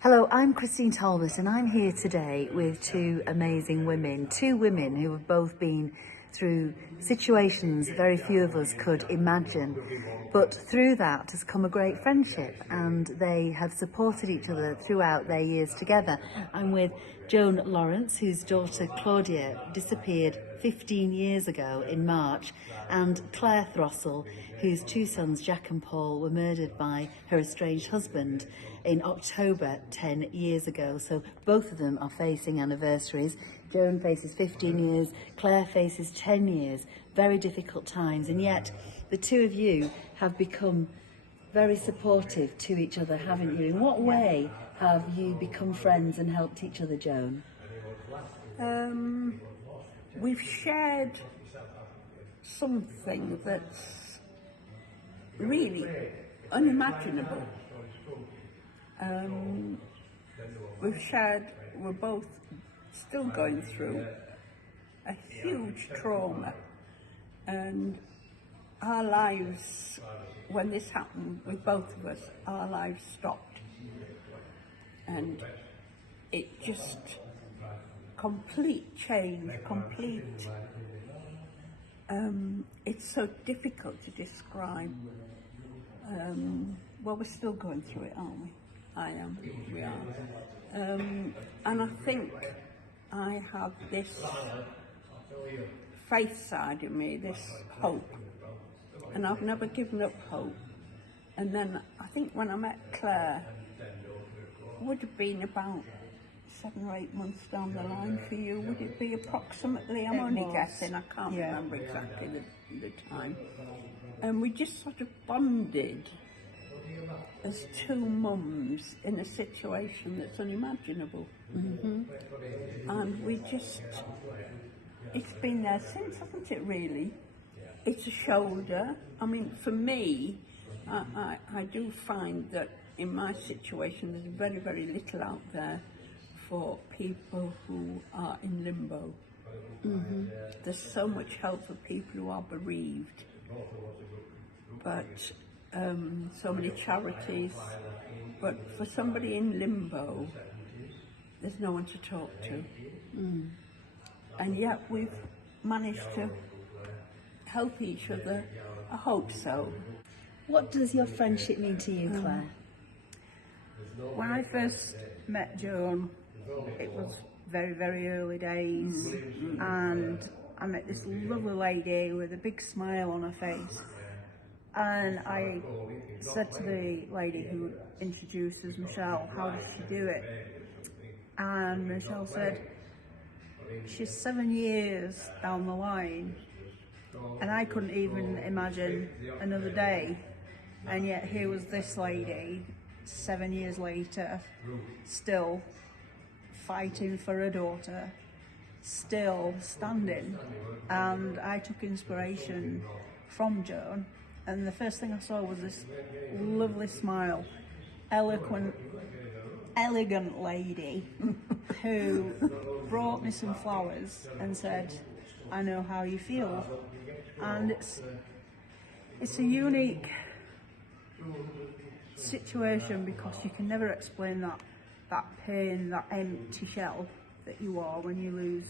Hello, I'm Christine Talbot and I'm here today with two amazing women, who have both been through situations very few of us could imagine, but through that has come a great friendship and they have supported each other throughout their years together. I'm with Joan Lawrence, whose daughter Claudia disappeared 15 years ago in March, and Claire Throssell, whose two sons Jack and Paul were murdered by her estranged husband in October 10 years ago. So both of them are facing anniversaries. Joan faces 15 years, Claire faces 10 years, very difficult times, and yet the two of you have become very supportive to each other, haven't you? In what way have you become friends and helped each other, Joan? We've shared something that's really unimaginable. We're both still going through a huge trauma, and our lives, when this happened with both of us, our lives stopped, and it just complete change, it's so difficult to describe. Well, we're still going through it, aren't we? I am, we are. And I think I have this faith side of me, this hope, and I've never given up hope. And then I think when I met Claire, it would have been about 7 or 8 months down the line for you. Would it be approximately? I'm only guessing, I can't remember exactly the time. And we just sort of bonded as two mums in a situation that's unimaginable. And it's been there since, hasn't it, really? It's a shoulder. I mean, for me, I do find that in my situation there's very, very little out there for people who are in limbo. There's so much help for people who are bereaved, but so many charities, but for somebody in limbo, there's no one to talk to. And yet we've managed to help each other. I hope so. What does your friendship mean to you, Claire? When I first met Joan, it was very, very early days, and I met this lovely lady with a big smile on her face, and I said to the lady who introduced us, Michelle, how did she do it? And Michelle said, she's 7 years down the line, and I couldn't even imagine another day, and yet here was this lady 7 years later, still fighting for her daughter, still standing. And I took inspiration from Joan, and the first thing I saw was this lovely smile, elegant lady who brought me some flowers and said, I know how you feel. And it's a unique situation because you can never explain that pain, that empty shell that you are when you lose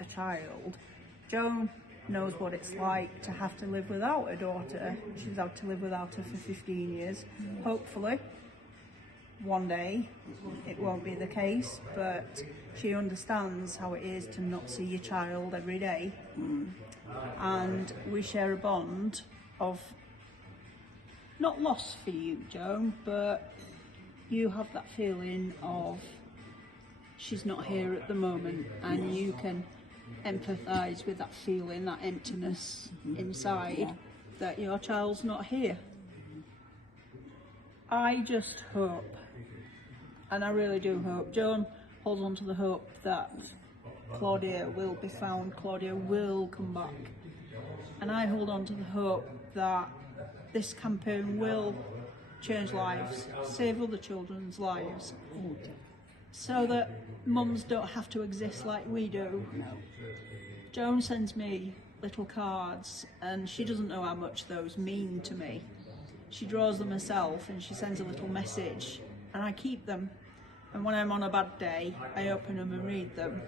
a child. Joan knows what it's like to have to live without a daughter. She's had to live without her for 15 years. Hopefully, one day it won't be the case, but she understands how it is to not see your child every day. And we share a bond of not loss for you, Joan, but you have that feeling of she's not here at the moment, and you can empathise with that feeling, that emptiness inside, that your child's not here. I just hope, and I really do hope, Joan holds on to the hope that Claudia will be found, Claudia will come back. And I hold on to the hope that this campaign will change lives, save other children's lives, so that mums don't have to exist like we do. Joan sends me little cards, and she doesn't know how much those mean to me. She draws them herself and she sends a little message, and I keep them. and when I'm on a bad day, I open them and read them,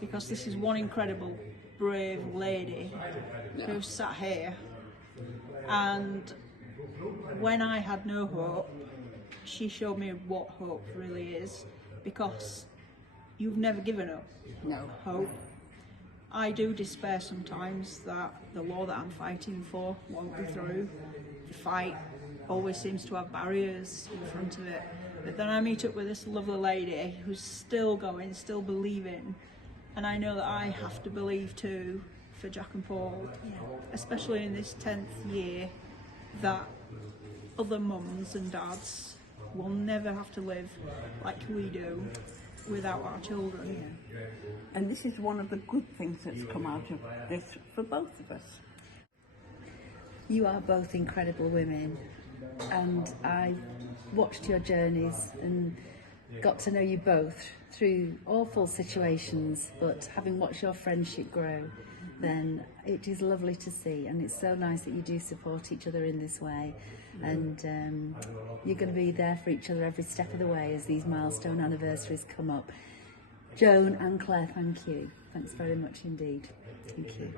because this is one incredible, brave lady who sat here, and when I had no hope, she showed me what hope really is, because you've never given up hope. I do despair sometimes that the law that I'm fighting for won't be through. The fight always seems to have barriers in front of it. But then I meet up with this lovely lady who's still going, still believing, and I know that I have to believe too for Jack and Paul, especially in this 10th year, that other mums and dads will never have to live like we do without our children. And this is one of the good things that's come out of this for both of us. You are both incredible women, and I watched your journeys and got to know you both through awful situations, but having watched your friendship grow, then it is lovely to see, and it's so nice that you do support each other in this way, and you're going to be there for each other every step of the way as these milestone anniversaries come up. Joan and Claire, thank you. Thanks very much indeed. Thank you.